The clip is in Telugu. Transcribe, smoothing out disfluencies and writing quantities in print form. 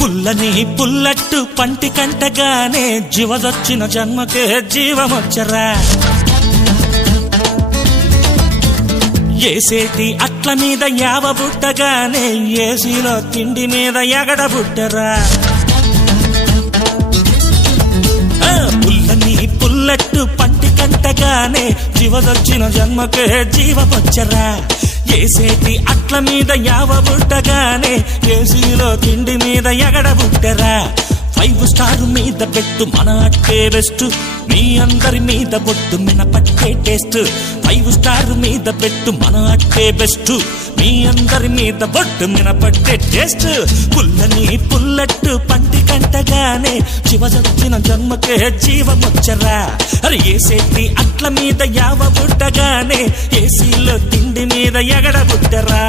పుల్లని పుల్లట్టు పంటి కంటగానే జీవదొచ్చిన జన్మకే జీవమొచ్చరా. ఏసేటి అట్ల మీద యావ బుట్టగానే ఏసీలో తిండి మీద ఎగడ బుట్టరా. పుల్లని పుల్లట్టు పంటి కంటగానే జీవదొచ్చిన జన్మకే జీవమొచ్చరా. ఏసేటి అట్ల మీద యావ బుట్టగానే ఏసీలో తిండి మీద ఎగడ బుట్టరా. 5 స్టార్ మీద పెట్టు మన అట్టే బెస్ట్, మీ అందరి మీద బొట్టు మినపట్టే టేస్ట్. 5 స్టార్ మీద పెట్టు మన అట్టే బెస్ట్, మీ అందరి మీద బొట్టు మినపట్టే టేస్ట్. పుల్లని పుల్లట్టు పంటి కంటగానే జీవదొచ్చిన జన్మకే జీవమొచ్చరా. అరే ఏసేటి అట్ల మీద యావ బుట్టగానే ఏసీలో తిండి మీద ఎగడ బుట్టరా.